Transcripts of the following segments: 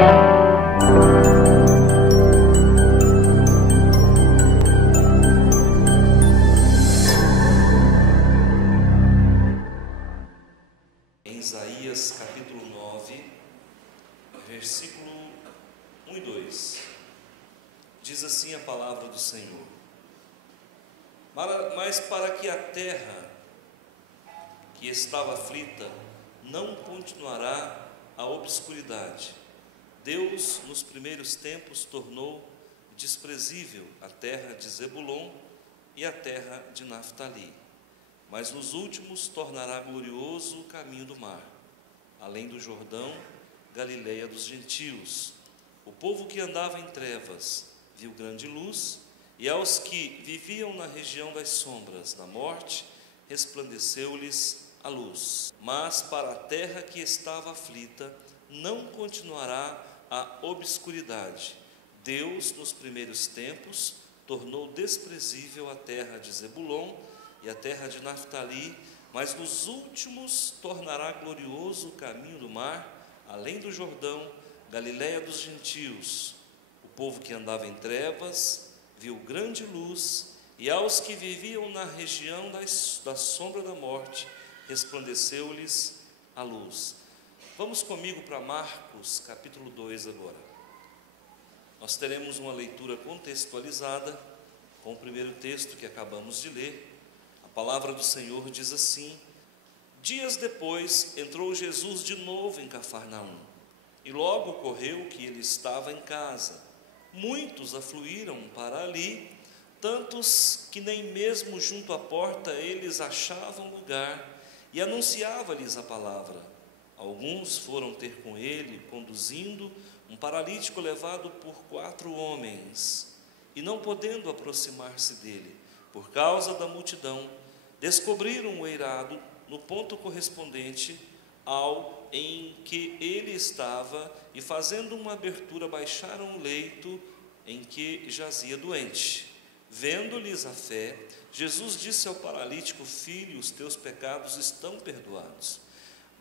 Em Isaías capítulo 9, versículo 1 e 2, diz assim a palavra do Senhor: Mas para que a terra que estava aflita não continuará a obscuridade, Deus nos primeiros tempos tornou desprezível a terra de Zebulon e a terra de Naftali, mas nos últimos tornará glorioso o caminho do mar, além do Jordão, Galileia dos gentios. O povo que andava em trevas viu grande luz, e aos que viviam na região das sombras da morte, resplandeceu-lhes a luz. Mas para a terra que estava aflita, não continuará a obscuridade. Deus, nos primeiros tempos, tornou desprezível a terra de Zebulon e a terra de Naftali, mas nos últimos tornará glorioso o caminho do mar, além do Jordão, Galileia dos gentios. O povo que andava em trevas viu grande luz, e aos que viviam na região da sombra da morte, resplandeceu-lhes a luz. Vamos comigo para Marcos capítulo 2 agora. Nós teremos uma leitura contextualizada com o primeiro texto que acabamos de ler. A palavra do Senhor diz assim: Dias depois entrou Jesus de novo em Cafarnaum, e logo ocorreu que ele estava em casa. Muitos afluíram para ali, tantos que nem mesmo junto à porta eles achavam lugar, e anunciava-lhes a palavra. Alguns foram ter com ele, conduzindo um paralítico levado por 4 homens, e não podendo aproximar-se dele, por causa da multidão, descobriram o eirado no ponto correspondente ao em que ele estava, e fazendo uma abertura, baixaram o leito em que jazia doente. Vendo-lhes a fé, Jesus disse ao paralítico: Filho, os teus pecados estão perdoados.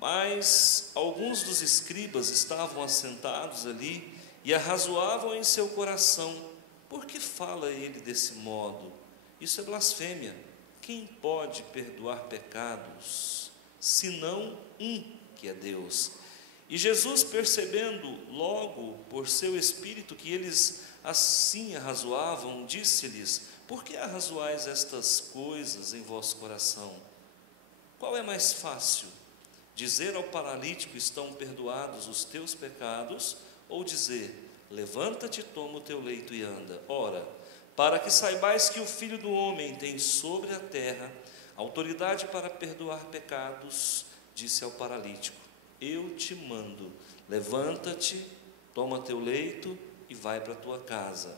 Mas alguns dos escribas estavam assentados ali e arrazoavam em seu coração: por que fala ele desse modo? Isso é blasfêmia. Quem pode perdoar pecados, senão um, que é Deus? E Jesus, percebendo logo por seu espírito que eles assim arrazoavam, disse-lhes: por que arrazoais estas coisas em vosso coração? Qual é mais fácil, dizer ao paralítico: estão perdoados os teus pecados, ou dizer: levanta-te, toma o teu leito e anda? Ora, para que saibais que o Filho do Homem tem sobre a terra autoridade para perdoar pecados, disse ao paralítico: eu te mando, levanta-te, toma teu leito e vai para a tua casa.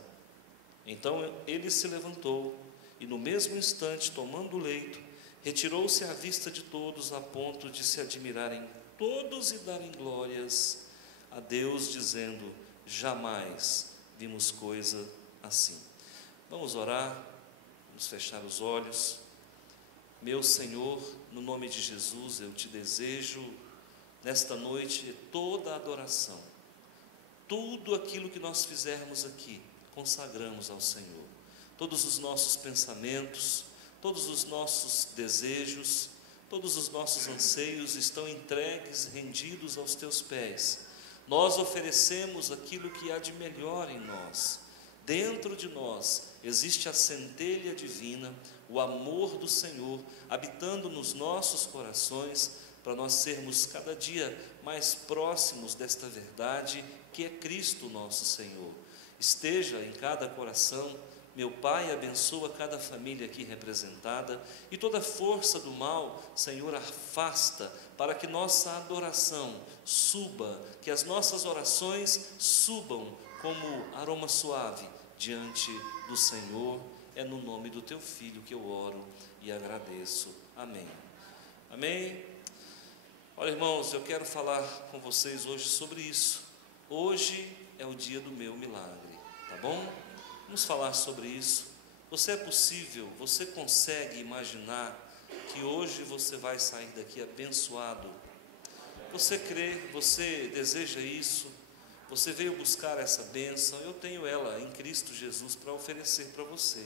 Então ele se levantou, e no mesmo instante, tomando o leito, retirou-se à vista de todos, a ponto de se admirarem todos e darem glórias a Deus, dizendo: jamais vimos coisa assim. Vamos orar, vamos fechar os olhos. Meu Senhor, no nome de Jesus, eu te desejo nesta noite toda a adoração. Tudo aquilo que nós fizermos aqui, consagramos ao Senhor. Todos os nossos pensamentos, todos os nossos desejos, todos os nossos anseios estão entregues, rendidos aos teus pés. Nós oferecemos aquilo que há de melhor em nós. Dentro de nós existe a centelha divina, o amor do Senhor, habitando nos nossos corações, para nós sermos cada dia mais próximos desta verdade, que é Cristo nosso Senhor. Esteja em cada coração. Meu Pai, abençoa cada família aqui representada, e toda força do mal, Senhor, afasta, para que nossa adoração suba, que as nossas orações subam como aroma suave diante do Senhor. É no nome do teu Filho que eu oro e agradeço. Amém. Amém. Olha, irmãos, eu quero falar com vocês hoje sobre isso. Hoje é o dia do meu milagre, tá bom? Vamos falar sobre isso. Você consegue imaginar que hoje você vai sair daqui abençoado? Você crê, você deseja isso? você veio buscar essa bênção, eu tenho ela em Cristo Jesus para oferecer para você.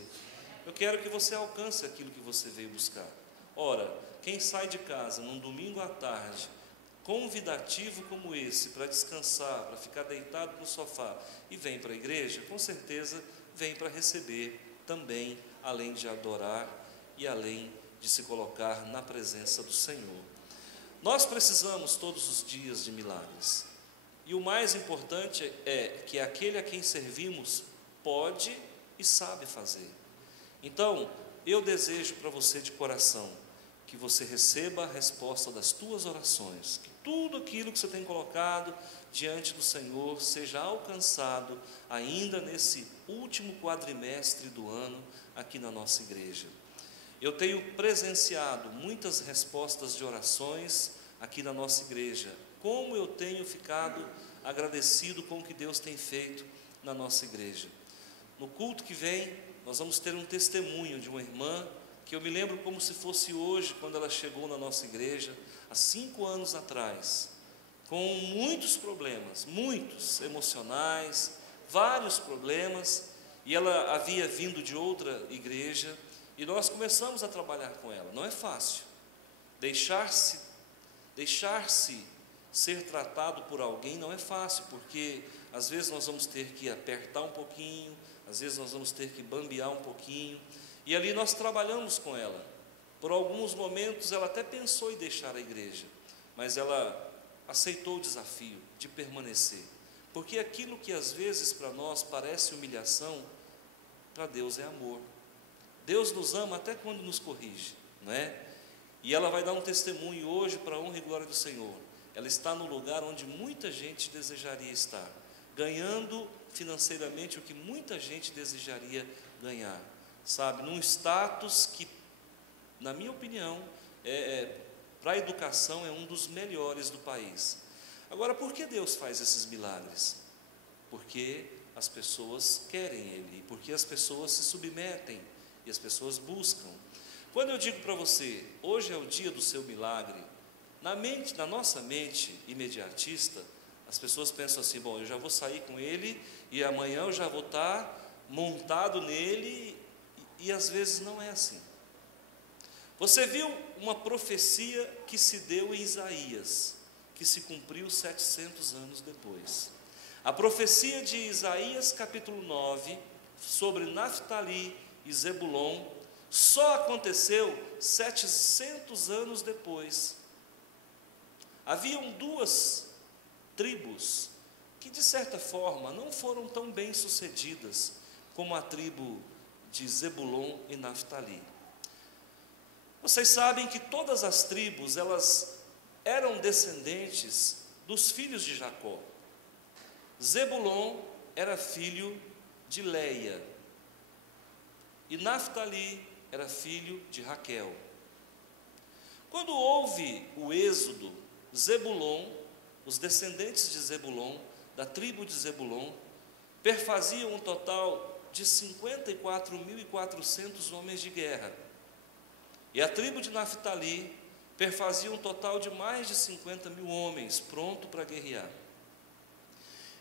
Eu quero que você alcance aquilo que você veio buscar. Ora, quem sai de casa num domingo à tarde, convidativo como esse, para descansar, para ficar deitado no sofá e vem para a igreja, com certeza vem para receber também, além de adorar e além de se colocar na presença do Senhor. Nós precisamos todos os dias de milagres. E o mais importante é que aquele a quem servimos pode e sabe fazer. Então, eu desejo para você de coração que você receba a resposta das tuas orações, que tudo aquilo que você tem colocado diante do Senhor seja alcançado ainda nesse último quadrimestre do ano aqui na nossa igreja. Eu tenho presenciado muitas respostas de orações aqui na nossa igreja. Como eu tenho ficado agradecido com o que Deus tem feito na nossa igreja. No culto que vem, nós vamos ter um testemunho de uma irmã que eu me lembro como se fosse hoje, quando ela chegou na nossa igreja, há 5 anos atrás, com muitos problemas, muitos emocionais, vários problemas, e ela havia vindo de outra igreja, e nós começamos a trabalhar com ela. Não é fácil deixar-se ser tratado por alguém, não é fácil, porque às vezes nós vamos ter que apertar um pouquinho, às vezes nós vamos ter que bambear um pouquinho, e ali nós trabalhamos com ela. Por alguns momentos ela até pensou em deixar a igreja, mas ela aceitou o desafio de permanecer, porque aquilo que às vezes para nós parece humilhação, para Deus é amor. Deus nos ama até quando nos corrige, não é? E ela vai dar um testemunho hoje para a honra e glória do Senhor. Ela está no lugar onde muita gente desejaria estar, ganhando financeiramente o que muita gente desejaria ganhar, sabe? Num status que, na minha opinião, para a educação é um dos melhores do país. Agora, por que Deus faz esses milagres? Porque as pessoas querem Ele, porque as pessoas se submetem e as pessoas buscam. Quando eu digo para você, hoje é o dia do seu milagre, na nossa mente imediatista, as pessoas pensam assim: bom, eu já vou sair com ele e amanhã eu já vou estar montado nele, e às vezes não é assim. Você viu uma profecia que se deu em Isaías, que se cumpriu 700 anos depois. A profecia de Isaías capítulo 9, sobre Naftali e Zebulon, só aconteceu 700 anos depois. Haviam 2 tribos que de certa forma não foram tão bem sucedidas como a tribo de Zebulon e Naftali. Vocês sabem que todas as tribos, elas eram descendentes dos filhos de Jacó. Zebulon era filho de Leia e Naftali era filho de Raquel. Quando houve o êxodo, Zebulon, os descendentes de Zebulon, da tribo de Zebulon, perfaziam um total de 54.400 homens de guerra. E a tribo de Naftali perfazia um total de mais de 50.000 homens, pronto para guerrear.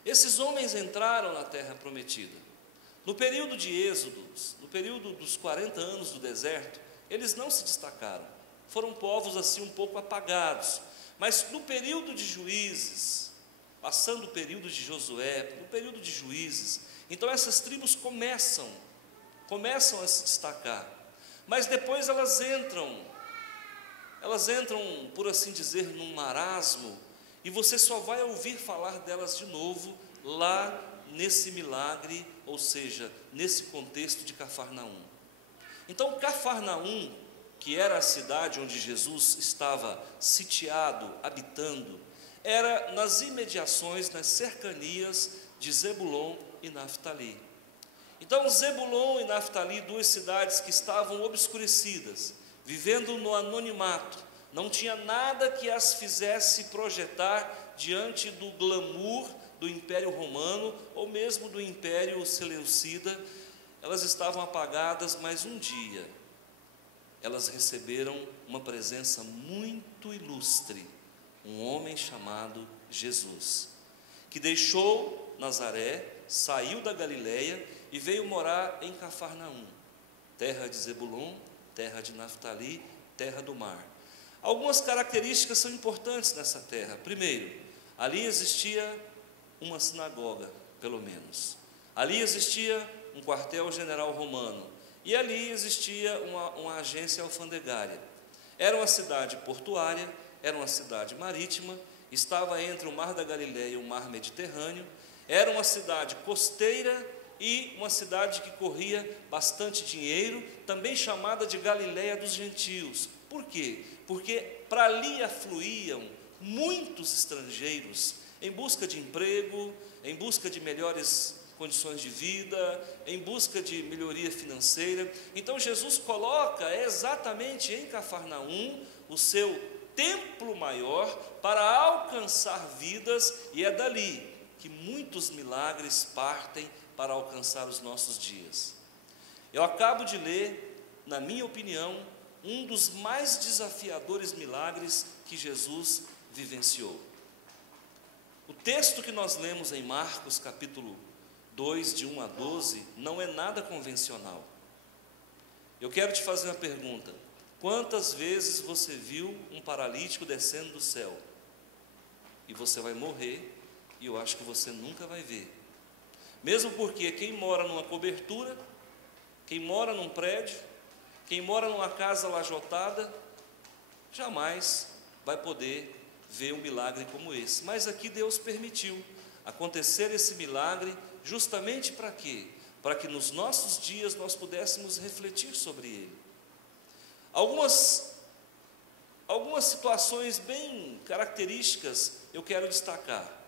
Esses homens entraram na terra prometida. No período de Êxodo, no período dos 40 anos do deserto, eles não se destacaram. Foram povos assim um pouco apagados. Mas no período de Juízes, passando o período de Josué, no período de Juízes, então essas tribos começam a se destacar. Mas depois elas entram, por assim dizer, num marasmo, e você só vai ouvir falar delas de novo lá nesse milagre, ou seja, nesse contexto de Cafarnaum. Então Cafarnaum, que era a cidade onde Jesus estava sitiado, habitando, era nas imediações, nas cercanias de Zebulon e Naftali. Então Zebulon e Naftali, 2 cidades que estavam obscurecidas, vivendo no anonimato, não tinha nada que as fizesse projetar diante do glamour do Império Romano, ou mesmo do Império Seleucida. Elas estavam apagadas, mas um dia elas receberam uma presença muito ilustre, um homem chamado Jesus, que deixou Nazaré, saiu da Galileia e veio morar em Cafarnaum, terra de Zebulon, terra de Naftali, terra do mar. Algumas características são importantes nessa terra. Primeiro, ali existia uma sinagoga, pelo menos. Ali existia um quartel-general romano. E ali existia uma agência alfandegária. Era uma cidade portuária, era uma cidade marítima, estava entre o Mar da Galileia e o Mar Mediterrâneo. Era uma cidade costeira e uma cidade que corria bastante dinheiro, também chamada de Galileia dos Gentios. Por quê? Porque para ali afluíam muitos estrangeiros em busca de emprego, em busca de melhores condições de vida, em busca de melhoria financeira. Então Jesus coloca exatamente em Cafarnaum o seu templo maior para alcançar vidas, e é dali que muitos milagres partem para alcançar os nossos dias. Eu acabo de ler, na minha opinião, um dos mais desafiadores milagres que Jesus vivenciou. O texto que nós lemos em Marcos, capítulo 2, de 1 a 12, não é nada convencional. Eu quero te fazer uma pergunta: quantas vezes você viu um paralítico descendo do céu? E você vai morrer, e eu acho que você nunca vai ver. Mesmo porque quem mora numa cobertura, quem mora num prédio, quem mora numa casa lajotada, jamais vai poder ver um milagre como esse. Mas aqui Deus permitiu acontecer esse milagre justamente para quê? Para que nos nossos dias nós pudéssemos refletir sobre ele. Algumas situações bem características eu quero destacar.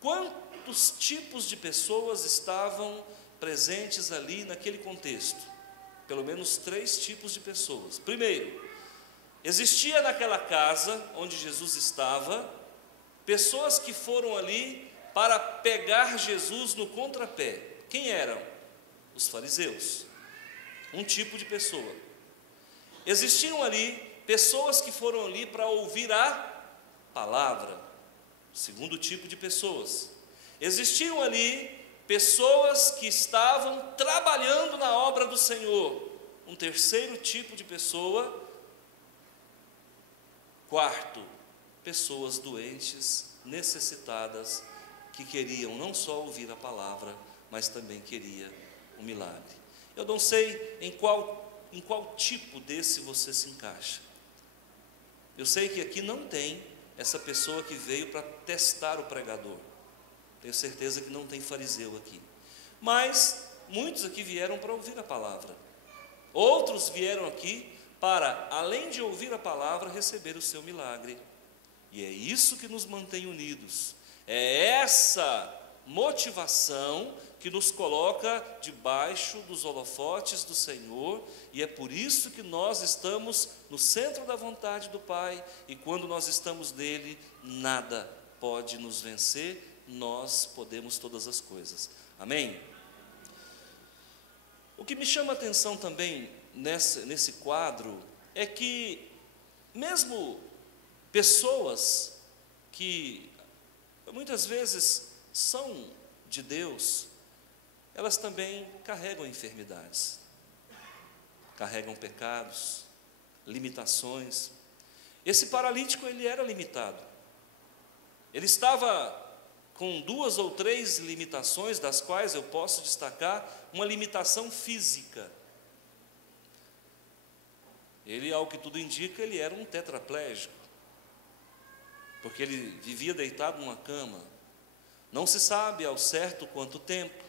Quantos tipos de pessoas estavam presentes ali naquele contexto? Pelo menos 3 tipos de pessoas. Primeiro, existia naquela casa onde Jesus estava pessoas que foram ali para pegar Jesus no contrapé. Quem eram? Os fariseus. Um tipo de pessoa. Existiam ali pessoas que foram ali para ouvir a palavra. Segundo tipo de pessoas. Existiam ali pessoas que estavam trabalhando na obra do Senhor. Um terceiro tipo de pessoa. Quarto, pessoas doentes, necessitadas, que queriam não só ouvir a palavra, mas também queria um milagre. Eu não sei em qual tipo desse você se encaixa. Eu sei que aqui não tem essa pessoa que veio para testar o pregador. Tenho certeza que não tem fariseu aqui. Mas muitos aqui vieram para ouvir a palavra. Outros vieram aqui para, além de ouvir a palavra, receber o seu milagre. E é isso que nos mantém unidos. É essa motivação que nos coloca debaixo dos holofotes do Senhor, e é por isso que nós estamos no centro da vontade do Pai, e quando nós estamos nele, nada pode nos vencer, nós podemos todas as coisas. Amém? O que me chama a atenção também nesse quadro é que mesmo pessoas que muitas vezes são de Deus, elas também carregam enfermidades, carregam pecados, limitações. Esse paralítico, ele era limitado. Ele estava com 2 ou 3 limitações, das quais eu posso destacar uma limitação física. Ele, ao que tudo indica, ele era um tetraplégico, porque ele vivia deitado numa cama. Não se sabe ao certo quanto tempo.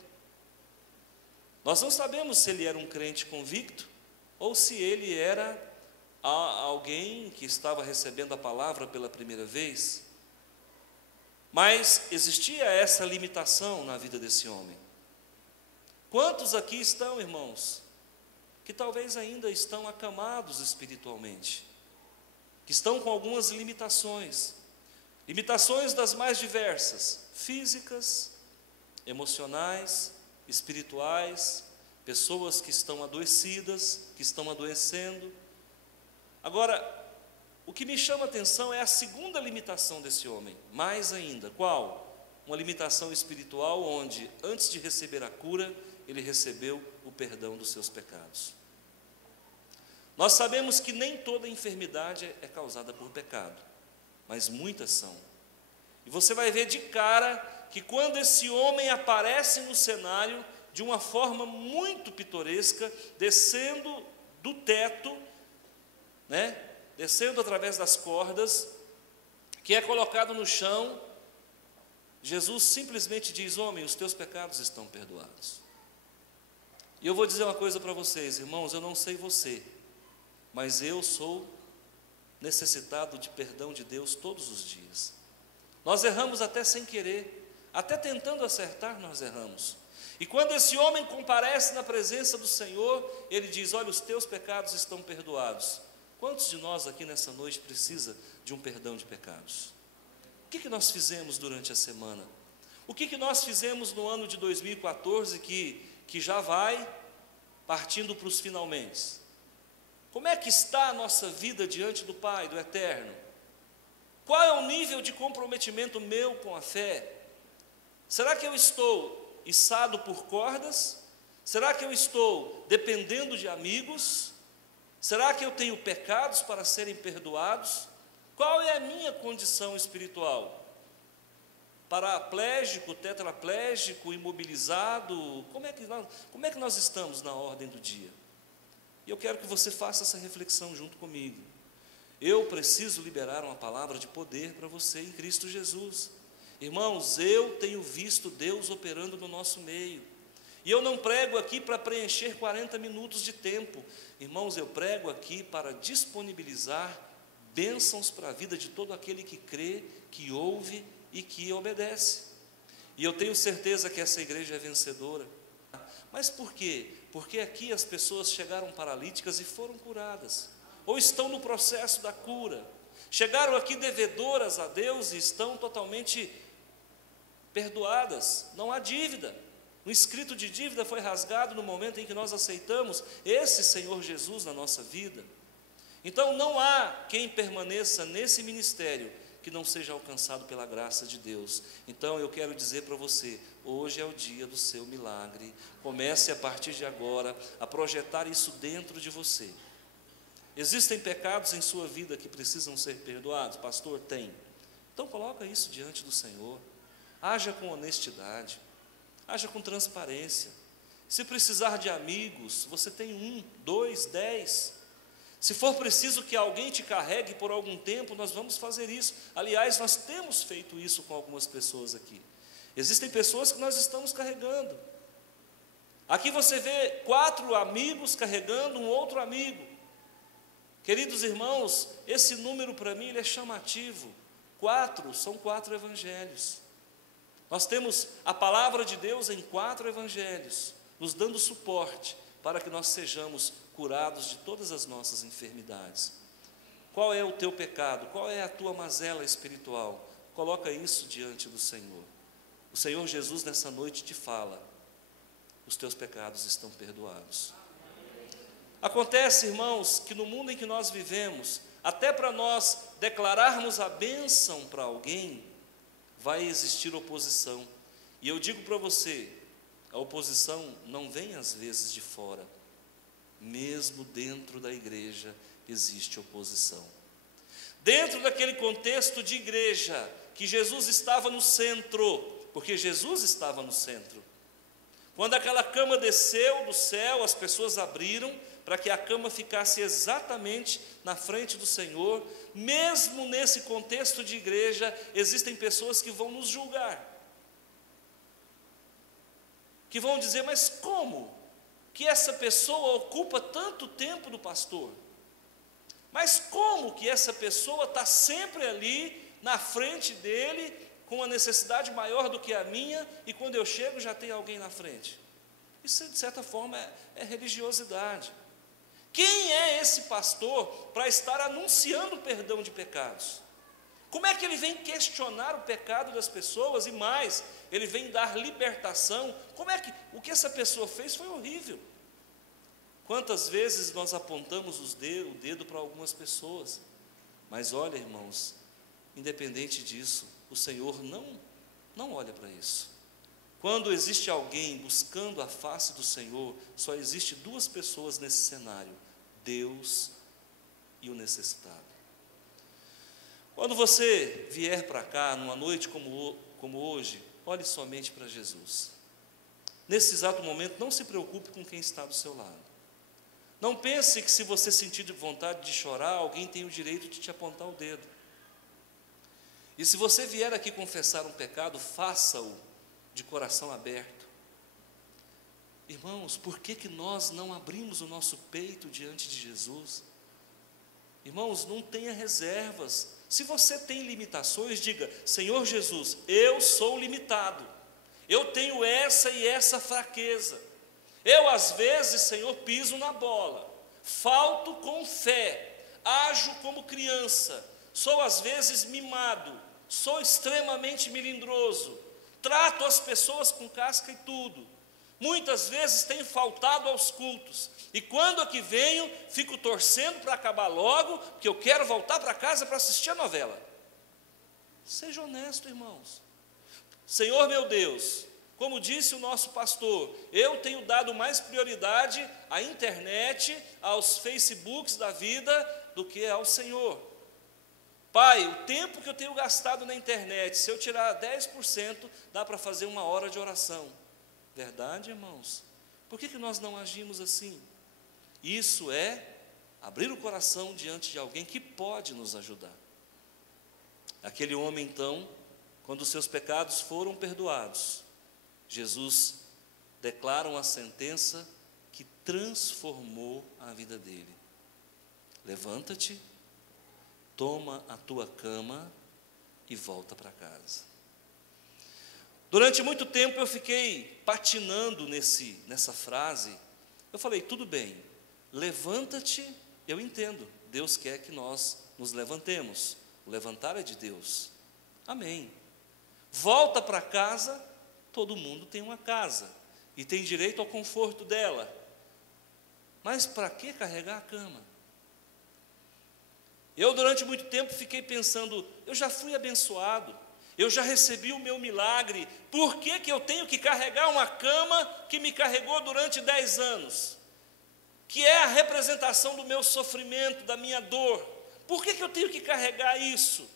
Nós não sabemos se ele era um crente convicto ou se ele era alguém que estava recebendo a palavra pela primeira vez. Mas existia essa limitação na vida desse homem. Quantos aqui estão, irmãos, que talvez ainda estão acamados espiritualmente, que estão com algumas limitações das mais diversas, físicas, emocionais, espirituais, pessoas que estão adoecidas, que estão adoecendo. Agora, o que me chama a atenção é a segunda limitação desse homem, mais ainda. Qual? uma limitação espiritual onde, antes de receber a cura, ele recebeu o perdão dos seus pecados. Nós sabemos que nem toda enfermidade é causada por pecado, mas muitas são. E você vai ver de cara que quando esse homem aparece no cenário de uma forma muito pitoresca, descendo do teto, descendo através das cordas, que é colocado no chão, Jesus simplesmente diz: homem, os teus pecados estão perdoados. E eu vou dizer uma coisa para vocês, irmãos, eu não sei você, mas eu sou necessitado de perdão de Deus todos os dias. Nós erramos até sem querer, até tentando acertar nós erramos. E quando esse homem comparece na presença do Senhor, ele diz: olha, os teus pecados estão perdoados. Quantos de nós aqui nessa noite precisa de um perdão de pecados? O que nós fizemos durante a semana? O que nós fizemos no ano de 2014 que já vai partindo para os finalmente? Como é que está a nossa vida diante do Pai, do Eterno? Qual é o nível de comprometimento meu com a fé? Será que eu estou içado por cordas? Será que eu estou dependendo de amigos? Será que eu tenho pecados para serem perdoados? Qual é a minha condição espiritual? Paraplégico, tetraplégico, imobilizado? Como é que nós estamos na ordem do dia? E eu quero que você faça essa reflexão junto comigo. Eu preciso liberar uma palavra de poder para você em Cristo Jesus. Irmãos, eu tenho visto Deus operando no nosso meio. E eu não prego aqui para preencher 40 minutos de tempo. Irmãos, eu prego aqui para disponibilizar bênçãos para a vida de todo aquele que crê, que ouve e que obedece. E eu tenho certeza que essa igreja é vencedora. Mas por quê? Porque aqui as pessoas chegaram paralíticas e foram curadas, ou estão no processo da cura. Chegaram aqui devedoras a Deus e estão totalmente perdoadas, não há dívida. O escrito de dívida foi rasgado no momento em que nós aceitamos esse Senhor Jesus na nossa vida. Então não há quem permaneça nesse ministério que não seja alcançado pela graça de Deus. Então eu quero dizer para você, hoje é o dia do seu milagre. Comece a partir de agora a projetar isso dentro de você. Existem pecados em sua vida que precisam ser perdoados? Pastor, tem. Então coloca isso diante do Senhor. Haja com honestidade, haja com transparência. Se precisar de amigos, você tem 1, 2, 10. Se for preciso que alguém te carregue por algum tempo, nós vamos fazer isso. Aliás, nós temos feito isso com algumas pessoas aqui. Existem pessoas que nós estamos carregando. Aqui você vê 4 amigos carregando um outro amigo. Queridos irmãos, esse número para mim ele é chamativo. 4 são 4 evangelhos. Nós temos a palavra de Deus em 4 evangelhos, nos dando suporte para que nós sejamos curados de todas as nossas enfermidades. Qual é o teu pecado? Qual é a tua mazela espiritual? Coloca isso diante do Senhor. O Senhor Jesus nessa noite te fala: os teus pecados estão perdoados. Acontece, irmãos, que no mundo em que nós vivemos, até para nós declararmos a bênção para alguém, vai existir oposição. E eu digo para você, a oposição não vem às vezes de fora. Mesmo dentro da igreja existe oposição. Dentro daquele contexto de igreja, que Jesus estava no centro, porque Jesus estava no centro. Quando aquela cama desceu do céu, as pessoas abriram para que a cama ficasse exatamente na frente do Senhor. Mesmo nesse contexto de igreja, existem pessoas que vão nos julgar, que vão dizer: mas como que essa pessoa ocupa tanto tempo do pastor? Mas como que essa pessoa está sempre ali na frente dele, com uma necessidade maior do que a minha, e quando eu chego já tem alguém na frente? Isso, de certa forma, é religiosidade. Quem é esse pastor para estar anunciando o perdão de pecados? Como é que ele vem questionar o pecado das pessoas e mais, ele vem dar libertação? O que essa pessoa fez foi horrível. Quantas vezes nós apontamos o dedo para algumas pessoas, mas olha, irmãos, independente disso, o Senhor Não olha para isso. Quando existe alguém buscando a face do Senhor, só existe duas pessoas nesse cenário: Deus e o necessitado. Quando você vier para cá, numa noite como hoje, olhe somente para Jesus. Nesse exato momento, não se preocupe com quem está do seu lado. Não pense que se você sentir vontade de chorar, alguém tem o direito de te apontar o dedo. E se você vier aqui confessar um pecado, faça-o de coração aberto. Irmãos, por que nós não abrimos o nosso peito diante de Jesus? Irmãos, não tenha reservas. Se você tem limitações, diga: Senhor Jesus, eu sou limitado, eu tenho essa e essa fraqueza, eu às vezes, Senhor, piso na bola, falto com fé, ajo como criança, sou às vezes mimado, sou extremamente melindroso, trato as pessoas com casca e tudo, muitas vezes tenho faltado aos cultos, e quando aqui venho, fico torcendo para acabar logo, porque eu quero voltar para casa para assistir a novela. Seja honesto, irmãos. Senhor meu Deus, como disse o nosso pastor, eu tenho dado mais prioridade à internet, aos Facebooks da vida, do que ao Senhor. Pai, o tempo que eu tenho gastado na internet, se eu tirar 10%, dá para fazer 1 hora de oração. Verdade, irmãos? Por que nós não agimos assim? Isso é abrir o coração diante de alguém que pode nos ajudar. Aquele homem, então, quando os seus pecados foram perdoados, Jesus declara uma sentença que transformou a vida dele. Levanta-te, toma a tua cama e volta para casa. Durante muito tempo eu fiquei patinando nessa frase. Eu falei: tudo bem, levanta-te, eu entendo, Deus quer que nós nos levantemos, o levantar é de Deus, amém. Volta para casa, todo mundo tem uma casa e tem direito ao conforto dela, mas para que carregar a cama? Eu durante muito tempo fiquei pensando: eu já fui abençoado, eu já recebi o meu milagre, por que eu tenho que carregar uma cama que me carregou durante 10 anos? Que é a representação do meu sofrimento, da minha dor. Por que eu tenho que carregar isso?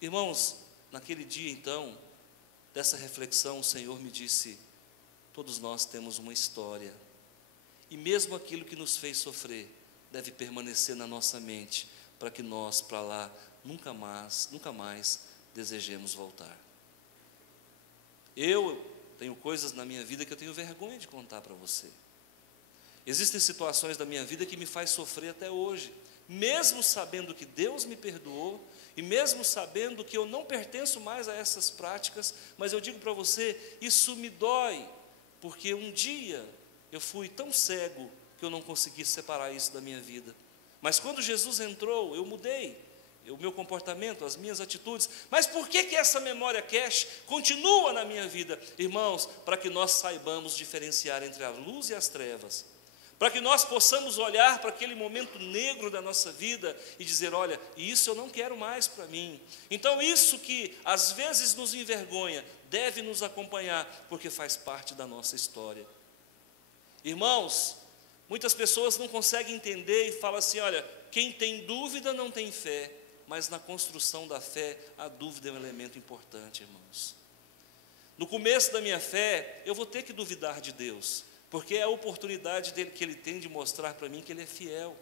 Irmãos, naquele dia então, dessa reflexão, o Senhor me disse: todos nós temos uma história, e mesmo aquilo que nos fez sofrer, deve permanecer na nossa mente, para que nós para lá nunca mais desejemos voltar. Eu tenho coisas na minha vida que eu tenho vergonha de contar para você. Existem situações da minha vida que me faz sofrer até hoje, mesmo sabendo que Deus me perdoou, e mesmo sabendo que eu não pertenço mais a essas práticas, mas eu digo para você, isso me dói, porque um dia eu fui tão cego que eu não consegui separar isso da minha vida. Mas quando Jesus entrou, eu mudei o meu comportamento, as minhas atitudes. Mas por que essa memória cache continua na minha vida? Irmãos, para que nós saibamos diferenciar entre a luz e as trevas, para que nós possamos olhar para aquele momento negro da nossa vida e dizer: olha, isso eu não quero mais para mim. Então isso que às vezes nos envergonha, deve nos acompanhar, porque faz parte da nossa história. Irmãos, muitas pessoas não conseguem entender e falam assim: olha, quem tem dúvida não tem fé. Mas na construção da fé, a dúvida é um elemento importante, irmãos. No começo da minha fé, eu vou ter que duvidar de Deus, porque é a oportunidade dele, que Ele tem de mostrar para mim que Ele é fiel.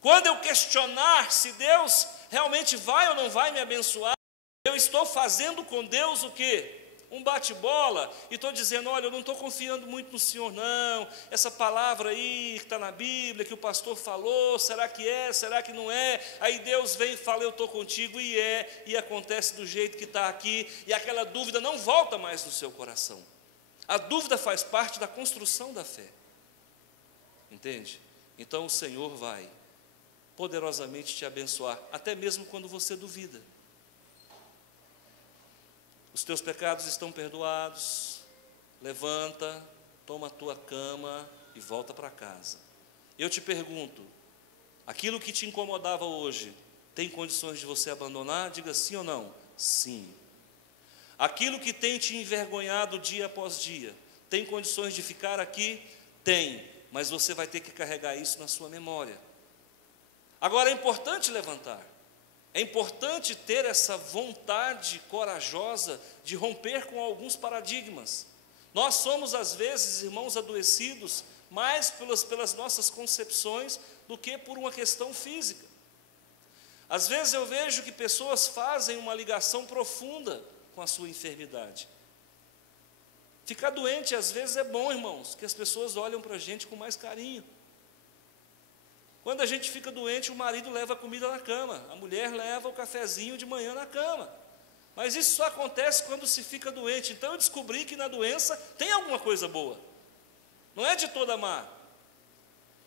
Quando eu questionar se Deus realmente vai ou não vai me abençoar, eu estou fazendo com Deus o quê? Um bate-bola, e estou dizendo: olha, eu não estou confiando muito no Senhor não, essa palavra aí que está na Bíblia, que o pastor falou, será que é, será que não é? Aí Deus vem e fala: eu estou contigo, e é, e acontece do jeito que está aqui, e aquela dúvida não volta mais no seu coração. A dúvida faz parte da construção da fé, entende? Então o Senhor vai poderosamente te abençoar, até mesmo quando você duvida. Os teus pecados estão perdoados, levanta, toma a tua cama e volta para casa. Eu te pergunto, aquilo que te incomodava hoje, tem condições de você abandonar? Diga sim ou não. Sim. Aquilo que tem te envergonhado dia após dia, tem condições de ficar aqui? Tem, mas você vai ter que carregar isso na sua memória. Agora é importante levantar, é importante ter essa vontade corajosa de romper com alguns paradigmas. Nós somos às vezes, irmãos, adoecidos mais pelas nossas concepções do que por uma questão física. Às vezes eu vejo que pessoas fazem uma ligação profunda com a sua enfermidade. Ficar doente às vezes é bom, irmãos, que as pessoas olham para a gente com mais carinho. Quando a gente fica doente, o marido leva a comida na cama, a mulher leva o cafezinho de manhã na cama. Mas isso só acontece quando se fica doente. Então eu descobri que na doença tem alguma coisa boa, não é de toda má.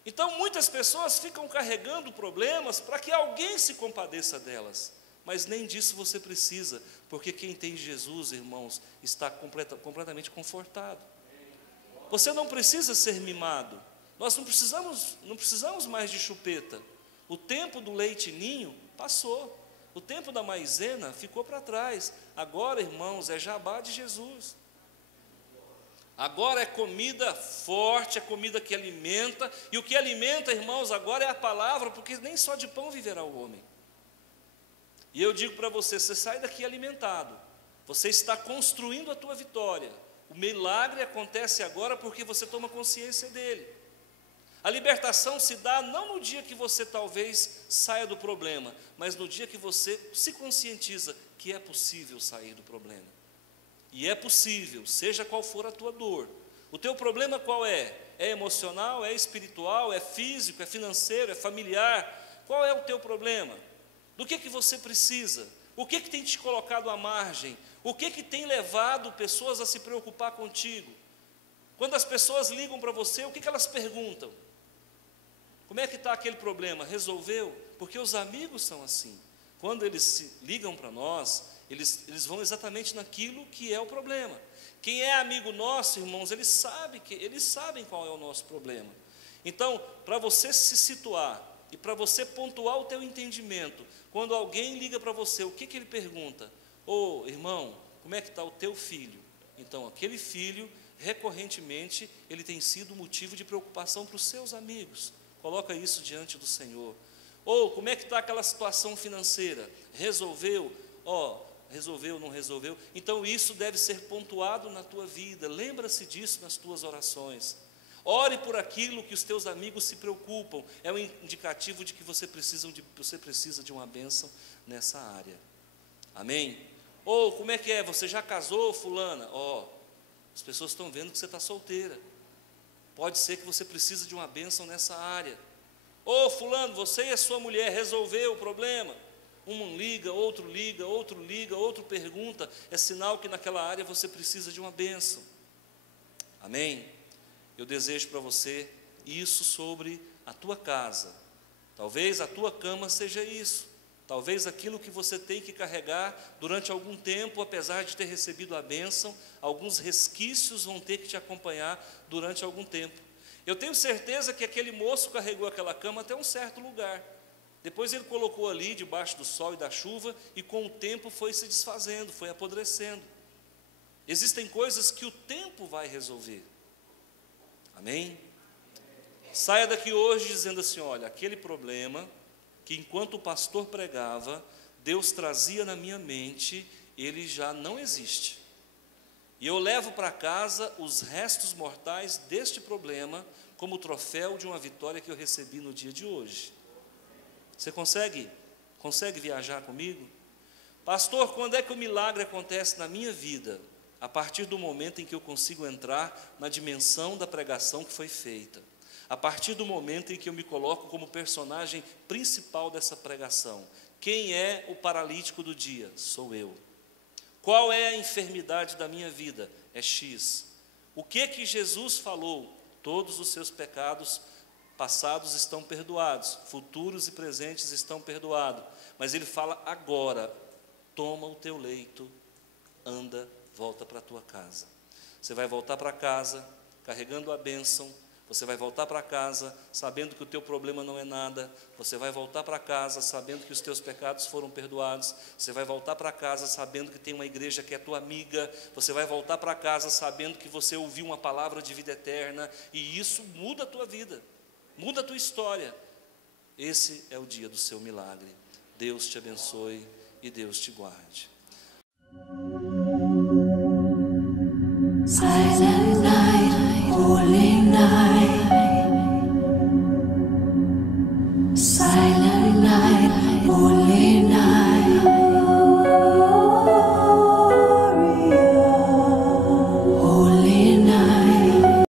Então muitas pessoas ficam carregando problemas para que alguém se compadeça delas, mas nem disso você precisa, porque quem tem Jesus, irmãos, está completamente confortado. Você não precisa ser mimado. Nós não precisamos mais de chupeta. O tempo do leite ninho passou. O tempo da maisena ficou para trás. Agora, irmãos, é jabá de Jesus. Agora é comida forte, é comida que alimenta. E o que alimenta, irmãos, agora é a palavra, porque nem só de pão viverá o homem. E eu digo para você, você sai daqui alimentado. Você está construindo a tua vitória. O milagre acontece agora porque você toma consciência dele. A libertação se dá não no dia que você talvez saia do problema, mas no dia que você se conscientiza que é possível sair do problema. E é possível, seja qual for a tua dor. O teu problema qual é? É emocional, é espiritual, é físico, é financeiro, é familiar? Qual é o teu problema? Do que você precisa? O que tem te colocado à margem? O que tem levado pessoas a se preocupar contigo? Quando as pessoas ligam para você, o que elas perguntam? Como é que está aquele problema? Resolveu? Porque os amigos são assim. Quando eles se ligam para nós, eles vão exatamente naquilo que é o problema. Quem é amigo nosso, irmãos, eles sabem qual é o nosso problema. Então, para você se situar e para você pontuar o teu entendimento, quando alguém liga para você, o que ele pergunta? Ô, irmão, como é que está o teu filho? Então, aquele filho, recorrentemente, ele tem sido motivo de preocupação para os seus amigos. Coloca isso diante do Senhor. Ou como é que está aquela situação financeira? Resolveu? Resolveu, não resolveu? Então isso deve ser pontuado na tua vida. Lembra-se disso nas tuas orações. Ore por aquilo que os teus amigos se preocupam. É um indicativo de que você precisa de uma bênção nessa área. Amém? Ou como é que é? Você já casou, fulana? As pessoas estão vendo que você está solteira. Pode ser que você precise de uma bênção nessa área. Ô fulano, você e a sua mulher resolveu o problema? Um liga, outro pergunta. É sinal que naquela área você precisa de uma bênção. Amém? Eu desejo para você isso sobre a tua casa. Talvez a tua cama seja isso. Talvez aquilo que você tem que carregar durante algum tempo, apesar de ter recebido a bênção, alguns resquícios vão ter que te acompanhar durante algum tempo. Eu tenho certeza que aquele moço carregou aquela cama até um certo lugar. Depois ele colocou ali debaixo do sol e da chuva e com o tempo foi se desfazendo, foi apodrecendo. Existem coisas que o tempo vai resolver. Amém? Saia daqui hoje dizendo assim, olha, aquele problema que enquanto o pastor pregava, Deus trazia na minha mente, ele já não existe. E eu levo para casa os restos mortais deste problema como troféu de uma vitória que eu recebi no dia de hoje. Você consegue viajar comigo? Pastor, quando é que o milagre acontece na minha vida? A partir do momento em que eu consigo entrar na dimensão da pregação que foi feita. A partir do momento em que eu me coloco como personagem principal dessa pregação. Quem é o paralítico do dia? Sou eu. Qual é a enfermidade da minha vida? É X. O que Jesus falou? Todos os seus pecados passados estão perdoados, futuros e presentes estão perdoados. Mas ele fala agora, toma o teu leito, anda, volta para a tua casa. Você vai voltar para casa, carregando a bênção, Você vai voltar para casa sabendo que o teu problema não é nada. Você vai voltar para casa sabendo que os teus pecados foram perdoados. Você vai voltar para casa sabendo que tem uma igreja que é tua amiga. Você vai voltar para casa sabendo que você ouviu uma palavra de vida eterna. E isso muda a tua vida, muda a tua história. Esse é o dia do seu milagre. Deus te abençoe e Deus te guarde. Silence.